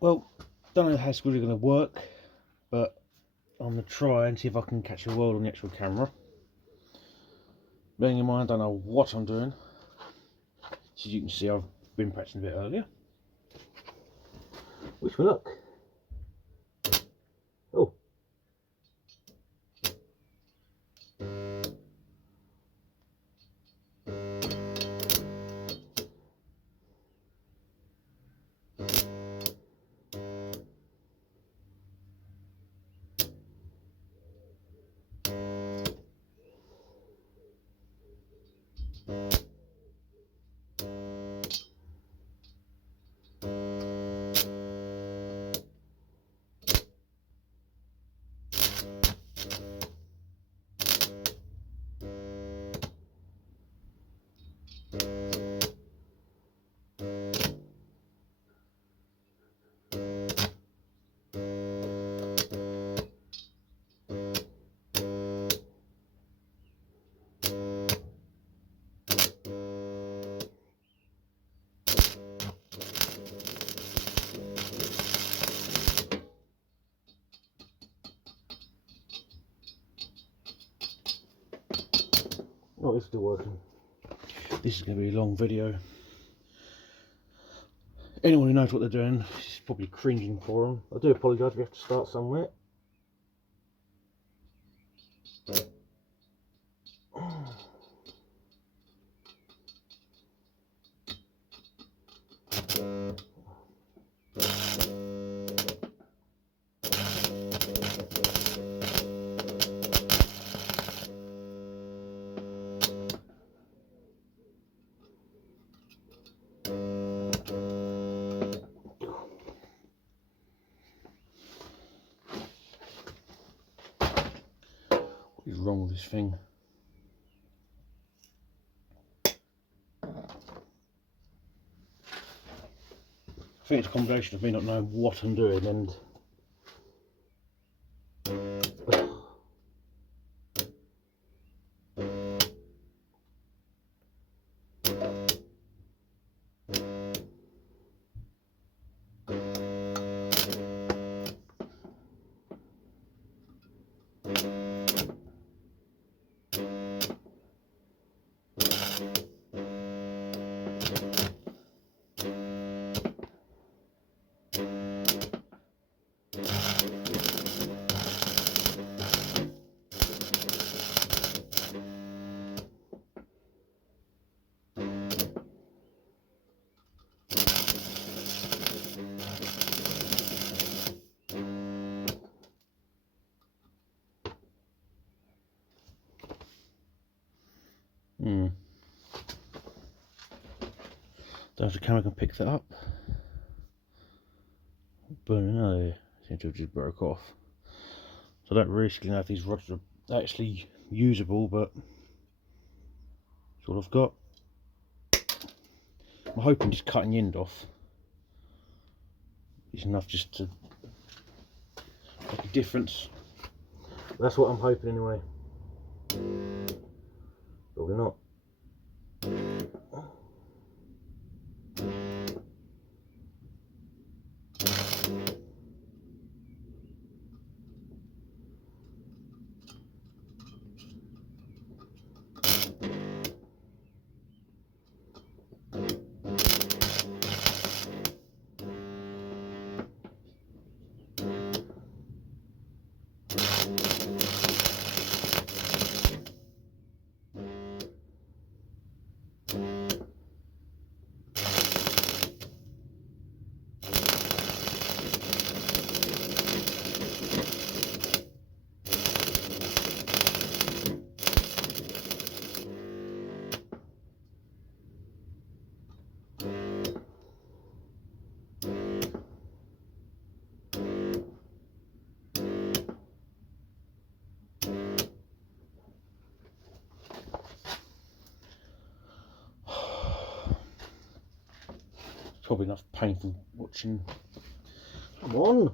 Well, don't know how it's really going to work, but I'm going to try and see if I can catch a weld on the actual camera. Bearing in mind I don't know what I'm doing. As you can see, I've been practicing a bit earlier. Wish me luck. Oh. Oh, it's still working. This is going to be a long video. Anyone who knows what they're doing is probably cringing for them. I do apologise, we have to start somewhere. What is wrong with this thing? I think it's a combination of me not knowing what I'm doing and don't know if the camera can pick that up. Burning, no, seems to have just broke off. So I don't really know if these rods are actually usable, but that's all I've got. I'm hoping just cutting the end off is enough just to make a difference. That's what I'm hoping anyway. Probably not. Probably enough painful watching. Come on.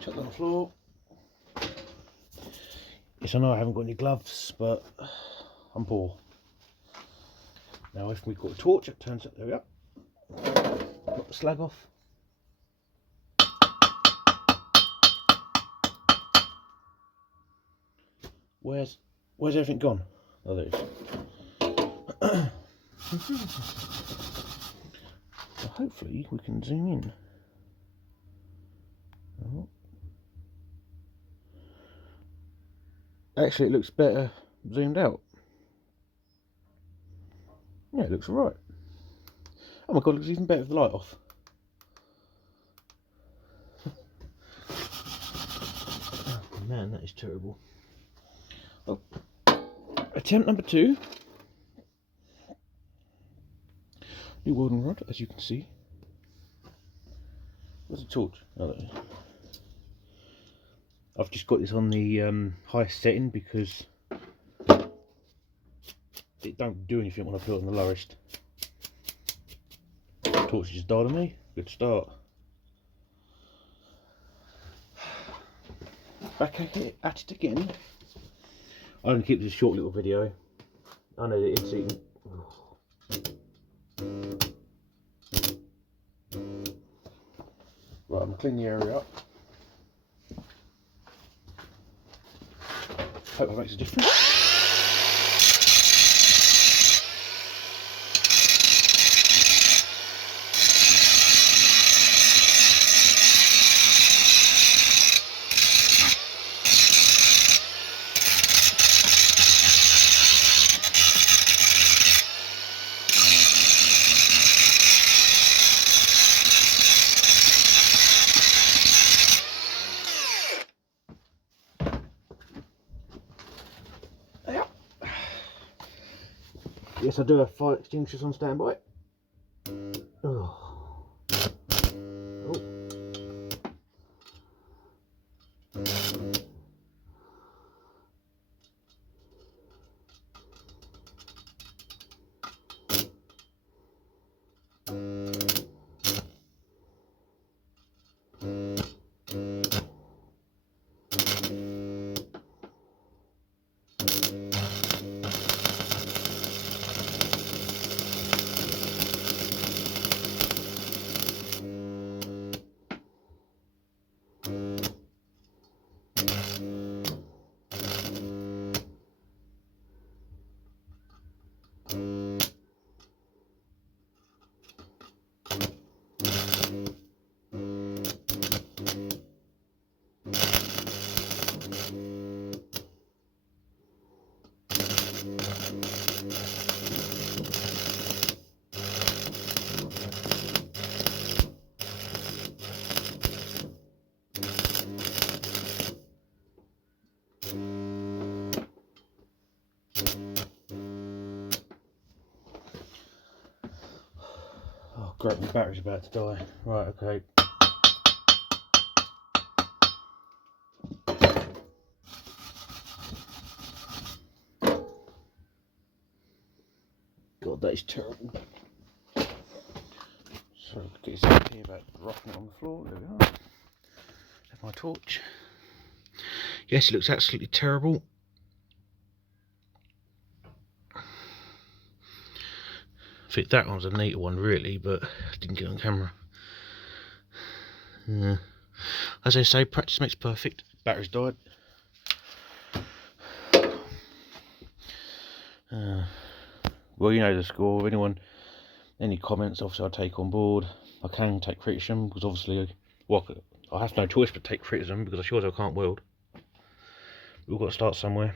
Chuck on the floor. Yes, I know I haven't got any gloves, but I'm poor. Now if we've got a torch, it turns up, there we go. Got the slag off. Where's everything gone? Oh, there it is. So hopefully we can zoom in. Oh. Actually, it looks better zoomed out. Yeah, it looks alright. Oh my god, it looks even better with the light off. Oh man, that is terrible. Oh. Attempt number 2. New welding rod, as you can see. Where's the torch? Oh, there it is. I've just got this on the highest setting because it don't do anything when I put it on the lowest. The torch just died on me. Good start. Back at it again. I'm going to keep this a short little video. I know that it's eating. Right, I'm going to clean the area up. Hope that makes a difference. Yes, I do have fire extinguishers on standby. Oh. Oh. Oh, great, my battery's about to die. Right, okay. God, that is terrible. So, get this out here about dropping it on the floor. There we are. Have my torch. Yes, it looks absolutely terrible. I think that one's a neater one, really, but I didn't get it on camera. As I say, practice makes perfect. Battery's died. Well, you know the score. Anyone, any comments, obviously I'll take on board. I can take criticism because obviously, well, I have no choice but take criticism because I sure as I can't weld. We've got to start somewhere.